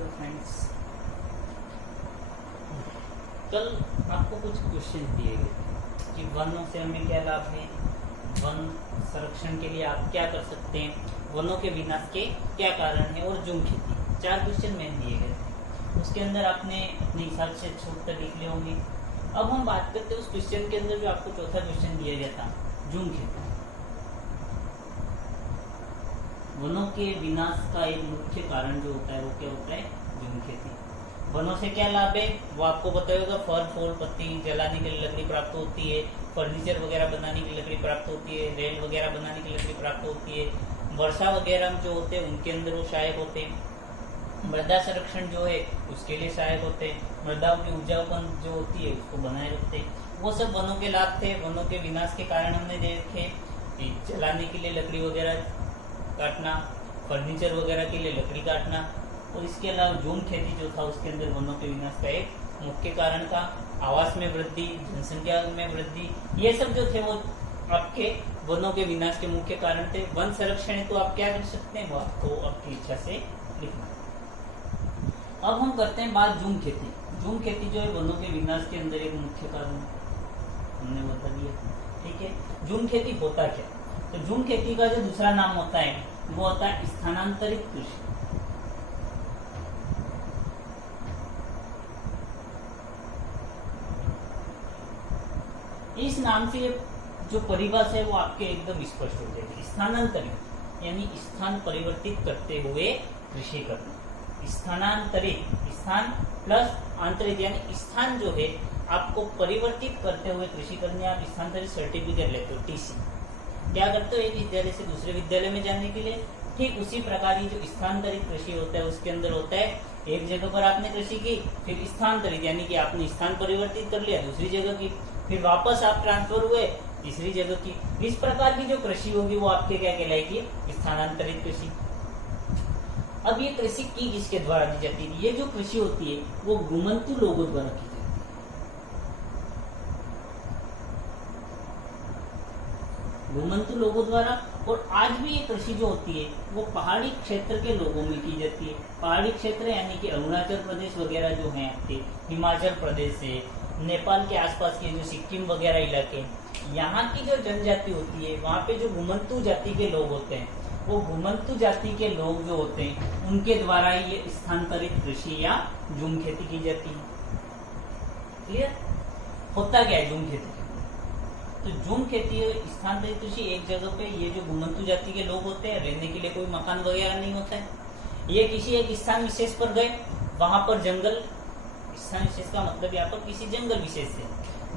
Hello friends, कल आपको कुछ क्वेश्चन दिए गए थे कि वनों से हमें क्या लाभ है, वन संरक्षण के लिए आप क्या कर सकते हैं, वनों के विनाश के क्या कारण है और जूम खेती। 4 क्वेश्चन मैंने दिए गए थे, उसके अंदर आपने अपने हिसाब से छोड़ लिख लिए होंगे। अब हम बात करते हैं उस क्वेश्चन के अंदर जो आपको चौथा क्वेश्चन दिया गया था, जूम खेती। वनों के विनाश का एक मुख्य कारण जो होता है वो क्या होता है, जूम खेती। वनों से क्या लाभ है वो आपको बताएगा। फल फूल पत्ती जलाने के लिए लकड़ी प्राप्त होती है, फर्नीचर वगैरह बनाने की लकड़ी प्राप्त होती है, रेल वगैरह बनाने की लकड़ी प्राप्त होती है, वर्षा वगैरह जो होते हैं उनके अंदर वो सहायक होते हैं। मृदा संरक्षण जो है उसके लिए सहायक होते हैं। मृदाओं की उपजाऊपन जो होती है उसको बनाए रखते हैं। वो सब वनों के लाभ थे। वनों के विनाश के कारण हमने देखे कि जलाने के लिए लकड़ी वगैरह काटना, फर्नीचर वगैरह के लिए लकड़ी काटना, और इसके अलावा जूम खेती जो था उसके अंदर वनों के विनाश का एक मुख्य कारण था। आवास में वृद्धि, जनसंख्या में वृद्धि, ये सब जो थे वो आपके वनों के विनाश के मुख्य कारण थे। वन संरक्षण है तो आप क्या कर सकते हैं वो आपको आपकी इच्छा से लिखना। अब हम करते हैं बात जूम खेती। जूम खेती जो है वनों के विनाश के अंदर एक मुख्य कारण हमने बता दिया, ठीक है। जूम खेती होता क्या, तो जूम खेती का जो दूसरा नाम होता है वो होता है स्थानांतरित कृषि। इस नाम से जो परिभाषा है वो आपके एकदम स्पष्ट हो जाएगी। स्थानांतरित यानी स्थान परिवर्तित करते हुए कृषि करना। स्थानांतरित, स्थान प्लस आंतरिक यानी स्थान जो है आपको परिवर्तित करते हुए कृषि करनी। आप स्थानांतरित सर्टिफिकेट लेते हो, टीसी। क्या करते हो, एक विद्यालय से दूसरे विद्यालय में जाने के लिए। ठीक उसी प्रकार ही जो स्थानांतरित कृषि होता है उसके अंदर होता है एक जगह पर आपने कृषि की, फिर स्थानांतरित यानी कि आपने स्थान परिवर्तित कर लिया, दूसरी जगह की, फिर वापस आप ट्रांसफर हुए तीसरी जगह की। इस प्रकार की जो कृषि होगी वो आपके क्या कहलाएगी, स्थानांतरित कृषि। अब ये कृषि की किसके द्वारा की जाती है, ये जो कृषि होती है वो घुमंतु लोगों द्वारा की जाती है। घुमंतु लोगों द्वारा। और आज भी ये कृषि जो होती है वो पहाड़ी क्षेत्र के लोगों में की जाती है। पहाड़ी क्षेत्र यानी कि अरुणाचल प्रदेश वगैरह जो है आपके, हिमाचल प्रदेश है, नेपाल के आसपास के जो सिक्किम वगैरह इलाके, यहाँ की जो जनजाति होती है वहाँ पे जो घुमंतु जाति के लोग होते हैं, वो घुमंतु जाति के लोग जो होते हैं उनके द्वारा ये स्थानांतरित कृषि या जूम खेती की जाती है। क्लियर? होता क्या है जूम खेती? तो जूम खेती स्थानांतरित कृषि, एक जगह पे ये जो घुमंतु जाति के लोग होते हैं रहने के लिए कोई मकान वगैरह नहीं होता है। ये किसी एक स्थान विशेष पर गए, वहां पर जंगल, स्थान विशेष का मतलब यहाँ पर किसी जंगल विशेष से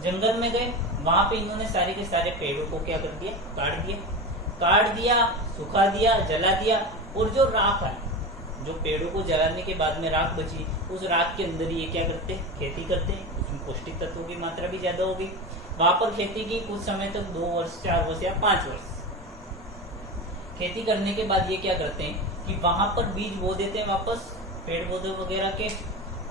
जंगल में गए, वहां पे इन्होंने सारे के सारे पेड़ों को क्या कर दिया, काट दिया, सुखा दिया, जला दिया, और जो राख है, जो पेड़ों को जलाने के बाद में राख बची, उस राख के अंदर ये क्या करते हैं, खेती करते हैं। उसमें पौष्टिक तत्वों की मात्रा भी ज्यादा होगी। वहां पर खेती की कुछ समय तक 2 वर्ष, 4 वर्ष या 5 वर्ष खेती करने के बाद ये क्या करते हैं कि वहां पर बीज बो देते हैं, वापस पेड़ पौधे वगैरह के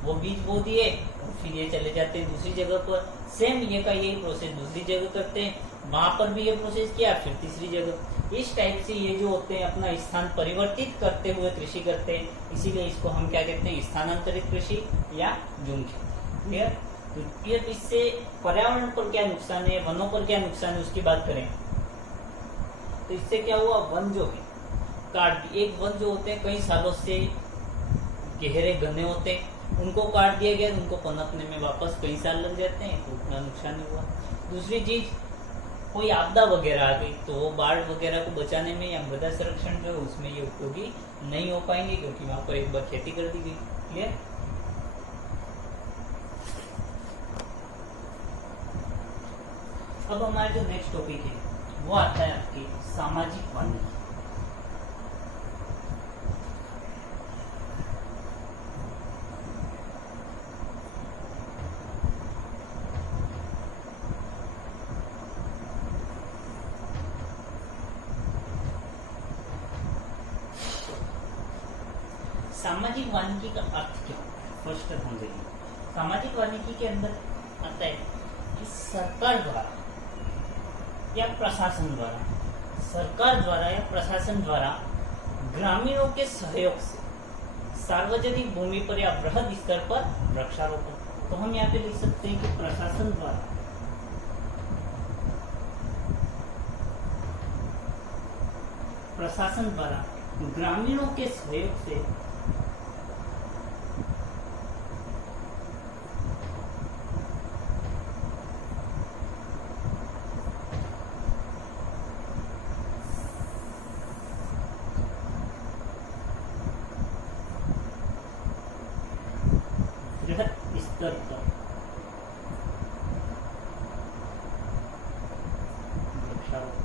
वो बीज बो दिए, और फिर ये चले जाते हैं दूसरी जगह पर। सेम ये का यही प्रोसेस दूसरी जगह करते हैं, वहां पर भी ये प्रोसेस किया, फिर तीसरी जगह। इस टाइप से ये जो होते हैं अपना स्थान परिवर्तित करते हुए कृषि करते हैं, इसीलिए इसको हम क्या कहते हैं, स्थानांतरित कृषि या जूम खेती। क्लियर? तो इससे पर्यावरण पर क्या नुकसान है, वनों पर क्या नुकसान है उसकी बात करें तो इससे क्या हुआ, वन जो है काट, एक वन जो होते हैं कई सालों से गहरे घने होते हैं, उनको काट दिया गया, उनको पनपने में वापस कई साल लग जाते हैं, तो उतना नुकसान नहीं हुआ। दूसरी चीज, कोई आपदा वगैरह आ गई तो बाढ़ वगैरह को बचाने में या मृदा संरक्षण जो है उसमें ये उपयोगी नहीं हो पाएंगे, क्योंकि वहां पर एक बार खेती कर दी गई। क्लियर? अब हमारा जो नेक्स्ट टॉपिक है वो आता है आपकी सामाजिक वानिकी। सामाजिक वानिकी का अर्थ क्या होता है, फर्स्ट हम देखेंगे। सामाजिक वानिकी के अंदर आता है कि सरकार द्वारा या प्रशासन द्वारा, सरकार द्वारा या प्रशासन द्वारा ग्रामीणों के सहयोग से सार्वजनिक भूमि पर या बृहद स्तर पर वृक्षारोपण। तो हम यहाँ पे लिख सकते हैं कि प्रशासन द्वारा ग्रामीणों के सहयोग से बृहद स्तर पर वृक्षारोपण।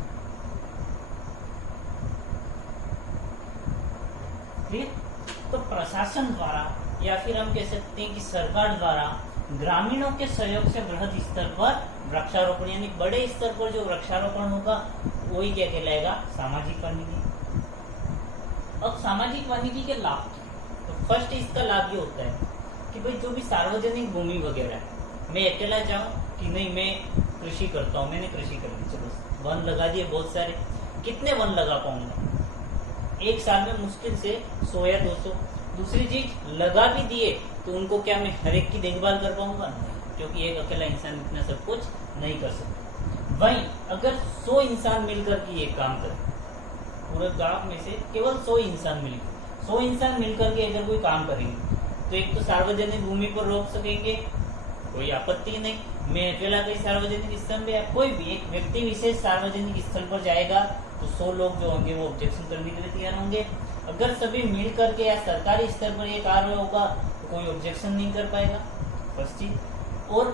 तो प्रशासन द्वारा या फिर हम कह सकते हैं कि सरकार द्वारा ग्रामीणों के सहयोग से बृहद स्तर पर वृक्षारोपण, यानी बड़े स्तर पर जो वृक्षारोपण होगा वही क्या कहलाएगा, सामाजिक वानिकी। अब सामाजिक वानिकी के लाभ, तो फर्स्ट इसका लाभ ये होता है कि भाई जो भी सार्वजनिक भूमि वगैरह है, मैं अकेला जाऊं कि नहीं मैं कृषि करता हूँ, मैंने कृषि कर दी, चलो वन लगा दिए बहुत सारे, कितने वन लगा पाऊंगा, एक साल में मुश्किल से 100 या 200। दूसरी चीज लगा भी दिए तो उनको क्या मैं हर एक की देखभाल कर पाऊंगा, क्योंकि एक अकेला इंसान इतना सब कुछ नहीं कर सकता। वहीं अगर 100 इंसान मिलकर के ये काम करें, पूरे गांव में से केवल 100 इंसान मिलकर के अगर कोई काम करेंगे तो एक तो सार्वजनिक भूमि पर रोक सकेंगे, कोई आपत्ति नहीं। मैं अकेला कहीं सार्वजनिक स्थल पे या कोई भी एक व्यक्ति विशेष सार्वजनिक स्थल पर जाएगा तो 100 लोग जो होंगे वो ऑब्जेक्शन करने के लिए तैयार होंगे। अगर सभी मिल करके या सरकारी स्तर पर ये कार्य होगा तो कोई ऑब्जेक्शन नहीं कर पाएगा, फर्स्ट चीज। और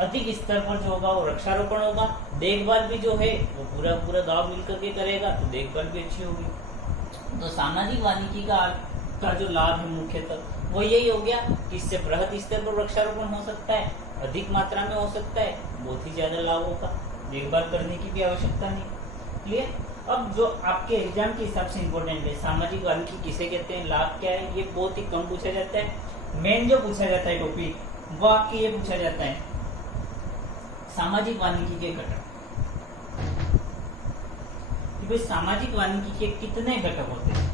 अधिक स्तर पर जो होगा वो वृक्षारोपण होगा, देखभाल भी जो है वो पूरा गांव मिल करके करेगा तो देखभाल भी अच्छी होगी। तो सामाजिक वानिकी का जो लाभ है मुख्यतः वो यही हो गया कि इससे बृहद स्तर पर वृक्षारोपण हो सकता है, अधिक मात्रा में हो सकता है, बहुत ही ज्यादा लाभ होगा, देखभाल करने की भी आवश्यकता नहीं। क्लियर। अब जो आपके एग्जाम के हिसाब से इम्पोर्टेंट है, सामाजिक वानिकी किसे कहते हैं, लाभ क्या है, ये बहुत ही कम पूछा जाता है। मेन जो पूछा जाता है टॉपिक वो आपके ये पूछा जाता है सामाजिक वानिकी के घटक, कि भाई सामाजिक वानिकी के कितने घटक होते हैं।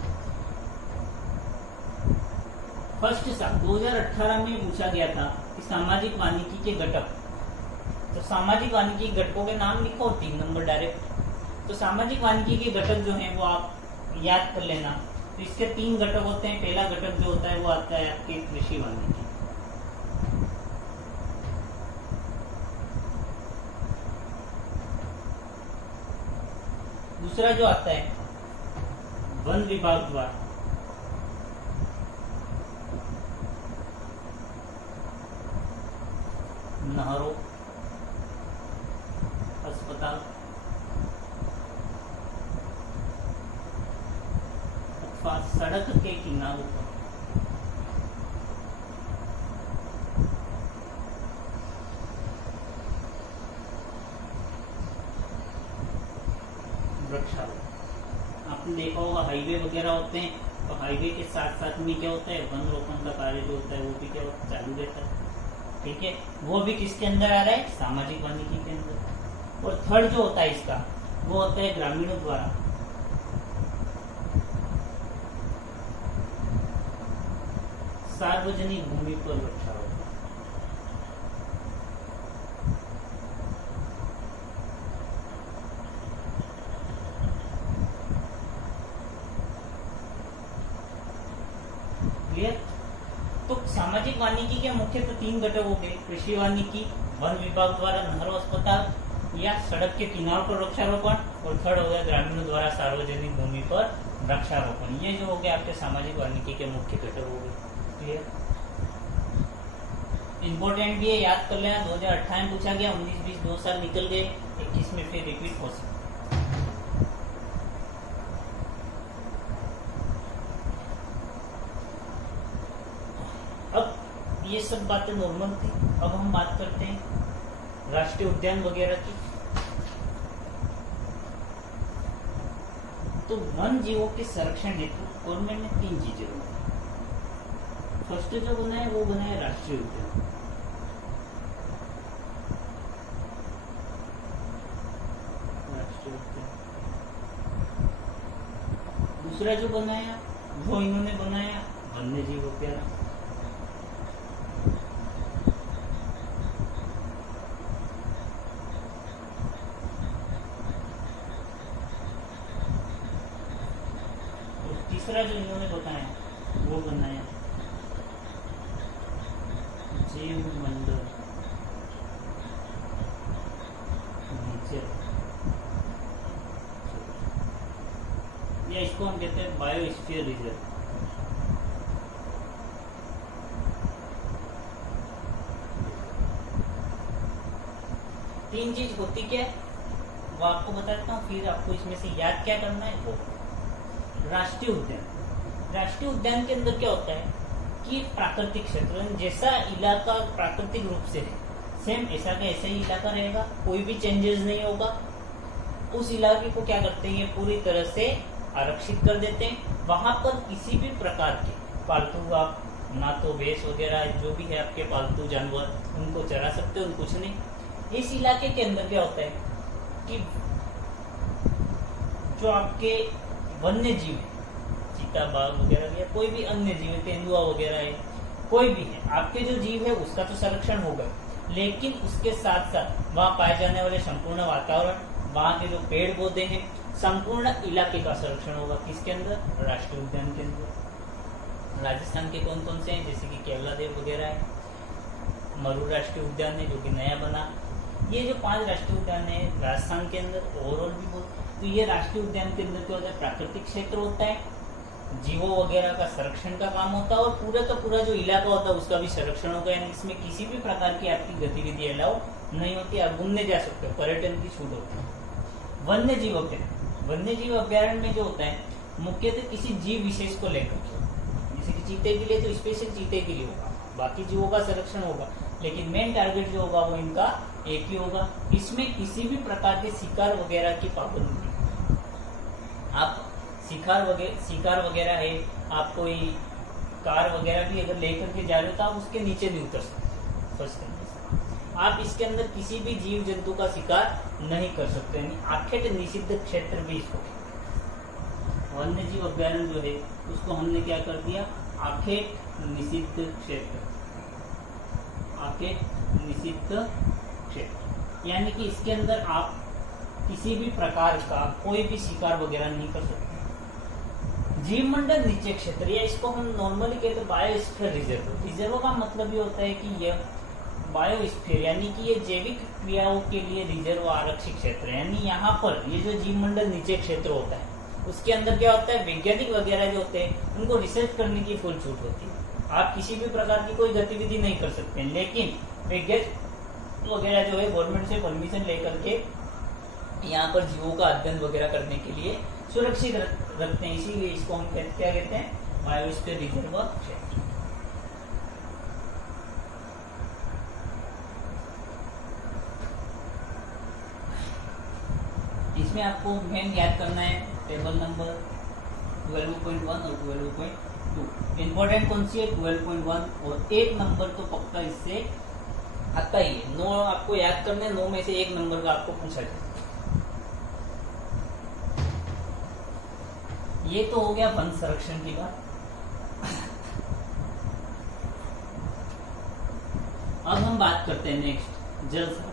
फर्स्ट 2018 में पूछा गया था कि सामाजिक वानिकी के घटक, तो सामाजिक वानिकी घटकों के नाम लिखो 3 नंबर डायरेक्ट। तो सामाजिक वानिकी के घटक जो हैं वो आप याद कर लेना। तो इसके 3 घटक होते हैं। पहला घटक जो होता है वो आता है आपकी कृषि वानिकी, दूसरा जो आता है वन विभाग द्वारा, नहरों, अस्पताल अथवा सड़क के किनारों पर वृक्षारोपण। आपने देखा होगा हाईवे वगैरह होते हैं तो हाईवे के साथ साथ में क्या होता है, वन रोपण का कार्य जो होता है वो भी क्या होता है, चालू रहता है। ठीक है, वो भी किसके अंदर आ रहा है, सामाजिक वानिकी के अंदर। और थर्ड जो होता है इसका वो होता है ग्रामीणों द्वारा सार्वजनिक भूमि पर वृक्षारोपण। क्लियर। तो सामाजिक वानिकी के मुख्यतः 3 घटक हो गए, कृषि वानिकी, वन विभाग द्वारा नहरों, अस्पताल या सड़क के किनारों पर वृक्षारोपण, और थर्ड हो गया ग्रामीणों द्वारा सार्वजनिक भूमि पर वृक्षारोपण। ये जो हो गए आपके सामाजिक वानिकी के मुख्य घटक हो गए। क्लियर। इम्पोर्टेंट भी है, याद कर लेना। 2018 में पूछा गया, 19-20 2 साल निकल गए, 21 में फिर रिपीट हो सकता। अब ये सब बातें नॉर्मल थी। अब हम बात करते हैं राष्ट्रीय उद्यान वगैरह की। तो वन जीवों के संरक्षण हेतु गवर्नमेंट ने 3 चीजें बनाई। फर्स्ट जो बना है वो बना है राष्ट्रीय उद्यान, दूसरा जो बनाया वो इन्होंने बनाया वन्य जीव उद्यान। तीसरा जो इन्होंने बताया वो बनाया जीव मंडल नेचर, या इसको हम कहते हैं बायोस्फीयर रिजर्व। तीन चीज होती क्या है वो आपको बताता हूँ, फिर आपको इसमें से याद क्या करना है वो। राष्ट्रीय उद्यान, राष्ट्रीय उद्यान के अंदर क्या होता है कि प्राकृतिक क्षेत्र, जैसा इलाका प्राकृतिक रूप से है सेम ऐसा का ऐसा ही इलाका रहेगा, कोई भी चेंजेस नहीं होगा। उस इलाके को क्या करते हैं, ये पूरी तरह से आरक्षित कर देते हैं। वहां पर किसी भी प्रकार के पालतू, आप ना तो भैंस वगैरह जो भी है आपके पालतू जानवर, उनको चरा सकते हो, कुछ नहीं। इस इलाके के अंदर क्या होता है कि जो आपके वन्य जीव है, चीता, बाघ वगैरह या कोई भी अन्य जीव है, तेंदुआ वगैरह है, कोई भी है, आपके जो जीव है उसका तो संरक्षण होगा, लेकिन उसके साथ साथ वहाँ पाए जाने वाले संपूर्ण वातावरण, वहाँ के जो पेड़ पौधे हैं, संपूर्ण इलाके का संरक्षण होगा। किसके अंदर, राष्ट्रीय उद्यान के अंदर। राजस्थान के कौन कौन से हैं, जैसे कि केवलादेव वगैरह है, मरू राष्ट्रीय उद्यान है जो कि नया बना। ये जो 5 राष्ट्रीय उद्यान है राजस्थान के अंदर ओवरऑल भी बहुत, तो ये राष्ट्रीय उद्यान के अंदर क्या होता है, प्राकृतिक क्षेत्र होता है, जीवों वगैरह का संरक्षण का काम होता है, और पूरा का पूरा जो इलाका होता है उसका भी संरक्षण होगा। यानी इसमें किसी भी प्रकार की आपकी गतिविधि अलाउ नहीं होती, आप घूमने जा सकते हो, पर्यटन की छूट होती है। वन्य जीव अभ्यारण्य, वन्य जीव अभ्यारण्य में जो होता है मुख्यतः किसी जीव विशेष को लेकर, जैसे कि चीते के लिए तो स्पेशल चीते के लिए होगा, बाकी जीवों का संरक्षण होगा, लेकिन मेन टारगेट जो होगा वो इनका एक ही होगा। इसमें किसी भी प्रकार के शिकार वगैरह की पाबंदी नहीं। आप शिकार वगैरह है, आप कोई कार वगैरह भी अगर लेकर के जा रहे हो तो आप उसके नीचे नहीं उतर सकते। फर्स्ट थिंग, आप इसके अंदर किसी भी जीव जंतु का शिकार नहीं कर सकते, यानी आखेट निषिद्ध क्षेत्र भी इसको। वन्य जीव अभ्यारण्य जो है उसको हमने क्या कर दिया, आखेट निषिद्ध क्षेत्र, आखेट निषिद्ध क्षेत्र, यानी कि इसके अंदर आप किसी भी प्रकार का कोई भी शिकार वगैरह नहीं कर सकते। जीव मंडल नीचे क्षेत्र, या इसको हम नॉर्मली कहते हैं बायोस्फीयर रिजर्व। रिजर्व का मतलब ये होता है कि यह बायोस्फीयर यानी कि ये जैविक क्रियाओं के लिए रिजर्व आरक्षित क्षेत्र है। यानी यहाँ पर ये जो जीव मंडल नीचे क्षेत्र होता है उसके अंदर क्या होता है, वैज्ञानिक वगैरह जो होते हैं उनको रिसर्च करने की फुल छूट होती है। आप किसी भी प्रकार की कोई गतिविधि नहीं कर सकते, लेकिन वैज्ञानिक वगैरह जो है गवर्नमेंट से परमिशन लेकर के यहाँ पर जीवों का अध्ययन वगैरह करने के लिए सुरक्षित रखते हैं। इसीलिए इसको हम क्या कहते हैं, बायोस्फीयर रिजर्व क्षेत्र। इसमें आपको मेन याद करना है टेबल नंबर 12.1 और 12.2। इम्पोर्टेंट कौन सी है, 12.1, और 1 नंबर तो पक्का इससे आता ही है। 9 आपको याद करना है, 9 में से 1 नंबर का आपको पूछा जाए। ये तो हो गया वन संरक्षण की बात। अब हम बात करते हैं नेक्स्ट, जल संरक्षण।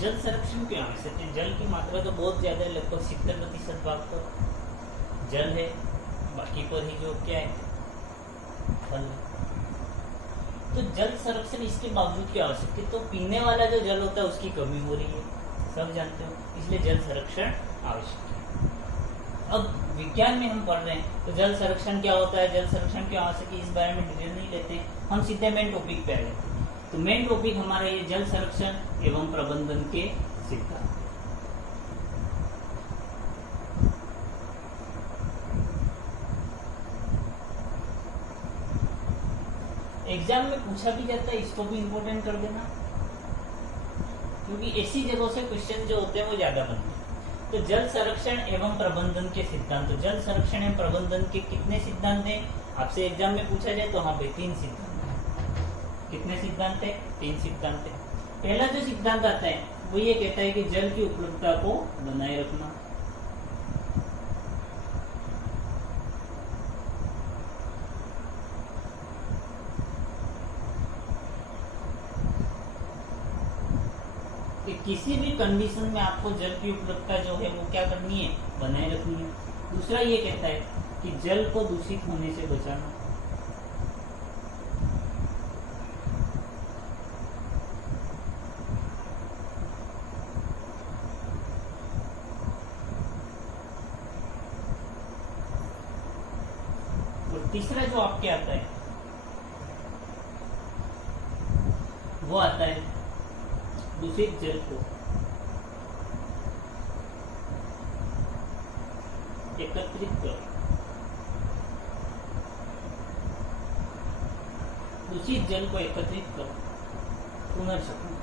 जल संरक्षण क्यों आवश्यक है? जल की मात्रा तो बहुत ज्यादा है, लगभग 70% भाग तो जल है, बाकी पर ही जो क्या है फल है। तो जल संरक्षण इसके बावजूद क्या आवश्यक है, तो पीने वाला जो जल होता है उसकी कमी हो रही है, सब जानते हो, इसलिए जल संरक्षण आवश्यक है। अब विज्ञान में हम पढ़ रहे हैं तो जल संरक्षण क्या होता है, जल संरक्षण क्यों आवश्यक है, इस बारे में डिटेल नहीं लेते हैं, हम सीधे मेन टॉपिक पे आ जाते हैं। तो मेन टॉपिक हमारा ये जल संरक्षण एवं प्रबंधन के सिद्धांत। एग्जाम में पूछा भी जाता है, इसको भी इम्पोर्टेंट कर देना, क्योंकि ऐसी जगहों से क्वेश्चन जो होते हैं वो ज्यादा बनते हैं। तो जल संरक्षण एवं प्रबंधन के सिद्धांत, तो जल संरक्षण एवं प्रबंधन के कितने सिद्धांत हैं, आपसे एग्जाम में पूछा जाए तो हाँ भाई 3 सिद्धांत है। कितने सिद्धांत है, 3 सिद्धांत है। पहला जो सिद्धांत आता है वो ये कहता है कि जल की उपलब्धता को बनाए रखना। कि किसी भी कंडीशन में आपको जल की उपलब्धता जो है वो क्या करनी है, बनाए रखनी है। दूसरा ये कहता है कि जल को दूषित होने से बचाना। और तीसरा जो आपके आता है वो आता है दूषित जल को एकत्रित करो। दूषित जल को एकत्रित करो, पुनर्चक्रण।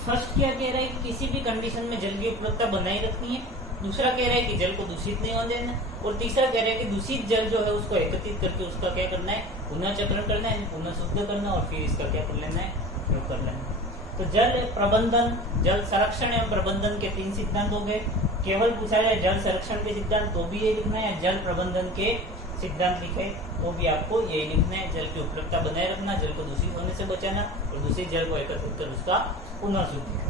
फर्स्ट क्या कह रहा है कि किसी भी कंडीशन में जल की उपलब्धता बनाए रखनी है। दूसरा कह रहा है कि जल को दूषित नहीं होने देना। और तीसरा कह रहा है कि दूषित जल जो है उसको एकत्रित करके उसका क्या करना है, पुनः चक्रण करना है, पुनः शुद्ध करना और फिर इसका क्या कर लेना है, उपयोग कर लेना है। तो जल प्रबंधन, जल संरक्षण एवं प्रबंधन के 3 सिद्धांत हो गए। केवल पूछा जाए जल संरक्षण के सिद्धांत तो भी ये लिखना है, जल प्रबंधन के सिद्धांत लिखे तो भी आपको यही लिखना है। जल की उपलब्धता बनाए रखना, जल को दूषित होने से बचाना और दूषित जल को एकत्रित कर उसका पुनः शुद्ध करना।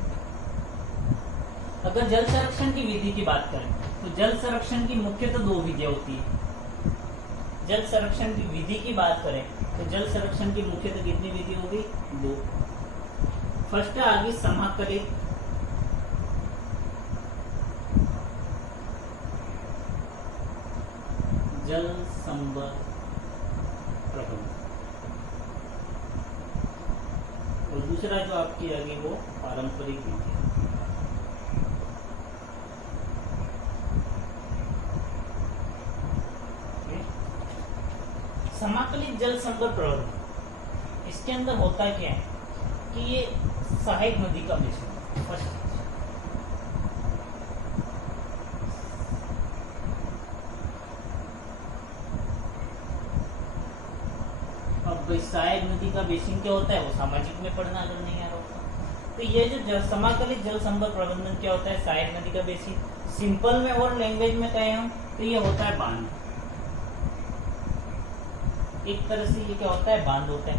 अगर जल संरक्षण की विधि की बात करें तो जल संरक्षण की मुख्यतः 2 विधियां होती है। जल संरक्षण की विधि की बात करें तो जल संरक्षण की मुख्यतः कितनी विधि होगी, 2। फर्स्ट आ गई समाकलित जल संभर प्रबंधन और दूसरा जो आपकी आ गई वो पारंपरिक विधि। समाकलित जल संभर प्रबंधन, इसके अंदर होता क्या है कि ये सहायक नदी का मिश्रण। फर्स्ट अब सहायक नदी का बेसिन क्या होता है वो सामाजिक में पढ़ना अगर नहीं आ रहा होता। तो ये जो समाकलित जल संभर प्रबंधन क्या होता है, सहायक नदी का बेसिन। सिंपल में और लैंग्वेज में कहें हम तो ये होता है बांध। एक तरह से ये क्या होता है, बांध होता है।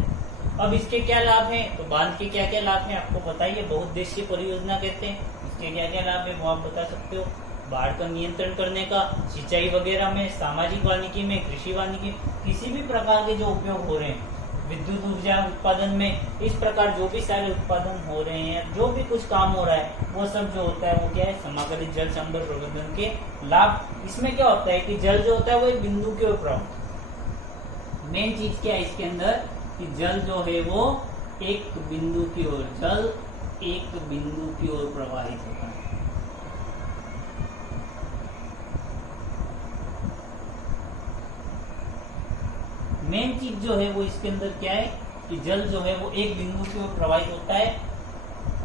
अब इसके क्या लाभ हैं, तो बांध के क्या क्या लाभ हैं आपको बताइए। बहुउद्देशीय परियोजना कहते हैं, इसके क्या क्या लाभ है वो आप बता सकते हो। बाढ़ का नियंत्रण करने का, सिंचाई वगैरह में, सामाजिक वानिकी में, कृषि वानिकी, किसी भी प्रकार के जो उपयोग हो रहे हैं, विद्युत ऊर्जा उत्पादन में, इस प्रकार जो भी सारे उत्पादन हो रहे हैं, जो भी कुछ काम हो रहा है वो सब जो होता है वो क्या है, समाकलित जल संभर प्रबंधन के लाभ। इसमें क्या होता है कि जल जो होता है वो एक बिंदु के ऊपर, मेन चीज क्या है इसके अंदर कि जल जो है वो एक बिंदु की ओर, जल एक बिंदु की ओर प्रवाहित होता है। मेन चीज जो है वो इसके अंदर क्या है कि जल जो है वो एक बिंदु की ओर प्रवाहित होता है।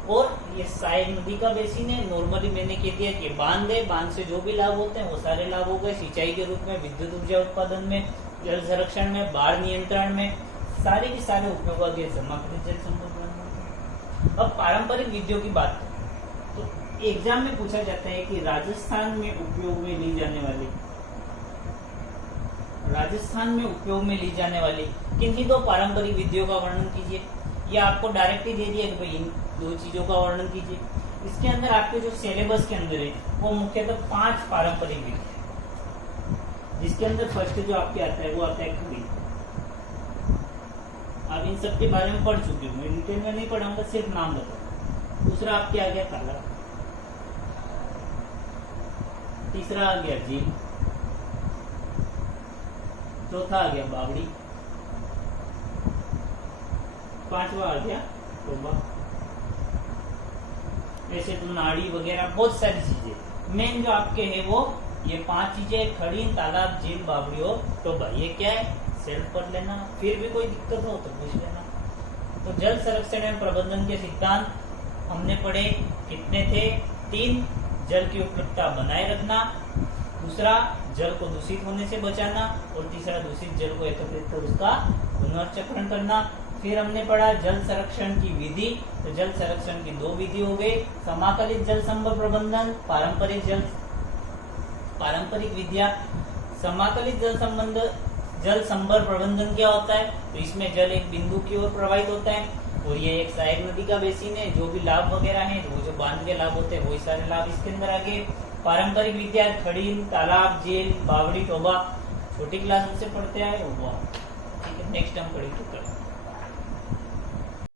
और ये सहायक नदी का बेसिन है। नॉर्मली मैंने कह दिया कि बांध है, बांध से जो भी लाभ होते हैं वो सारे लाभ हो गए। सिंचाई के रूप में, विद्युत ऊर्जा उत्पादन में, जल संरक्षण में, बाढ़ नियंत्रण में, सारे के सारे उपयोग आ गए समाकलित जल संभर प्रबंधन। अब पारंपरिक विधियों की बात करें तो एग्जाम में पूछा जाता है कि राजस्थान में उपयोग में ली जाने वाली किन्हीं 2 पारंपरिक विधियों का वर्णन कीजिए। या आपको डायरेक्ट ही दे दिया कि भाई इन 2 चीजों का वर्णन कीजिए। इसके अंदर आपके जो सिलेबस के अंदर है वो मुख्यतः 5 पारंपरिक विधि, जिसके अंदर फर्स्ट जो आपके आता है वो आता है खड़ी। आप इन सब के बारे में पढ़ चुके हो, मैं डिटेल में नहीं पढ़ाऊंगा, सिर्फ नाम बताऊंगा। दूसरा आपके आ गया तालाब, तीसरा आ गया झील, चौथा आ गया बावड़ी, 5वां आ गया टोबा। ऐसे तो नाड़ी वगैरह बहुत सारी चीजें, मेन जो आपके है वो ये 5 चीजें, खड़ी, तालाब, झील, बावड़ी और टोबा। ये क्या है, सेल्फ पढ़ लेना, फिर भी कोई दिक्कत हो तो पूछ लेना। तो जल संरक्षण एवं प्रबंधन के सिद्धांत हमने पढ़े, कितने थे, 3। जल की उपलब्धता बनाए रखना, दूसरा जल को दूषित होने से बचाना, और तीसरा दूषित जल को एकत्रित कर उसका पुनर्चक्रण करना। फिर हमने पढ़ा जल संरक्षण की विधि। तो जल संरक्षण की 2 विधि हो गई, समाकलित जल संभर प्रबंधन, पारंपरिक विधियां। समाकलित जल संभर प्रबंधन क्या होता है? तो इसमें जल एक बिंदु की ओर प्रवाहित होता है, और ये एक सहायक नदी का बेसिन है। जो भी लाभ वगैरह हैं, तो वो जो बांध के लाभ होते हैं, वही सारे लाभ इसके अंदर आ गए। पारंपरिक विद्या, खड़ीन, तालाब, जेल, बावड़ी, टोबा, छोटी क्लास से पढ़ते आए हुआ। ठीक है, नेक्स्ट हम पढ़ेंगे।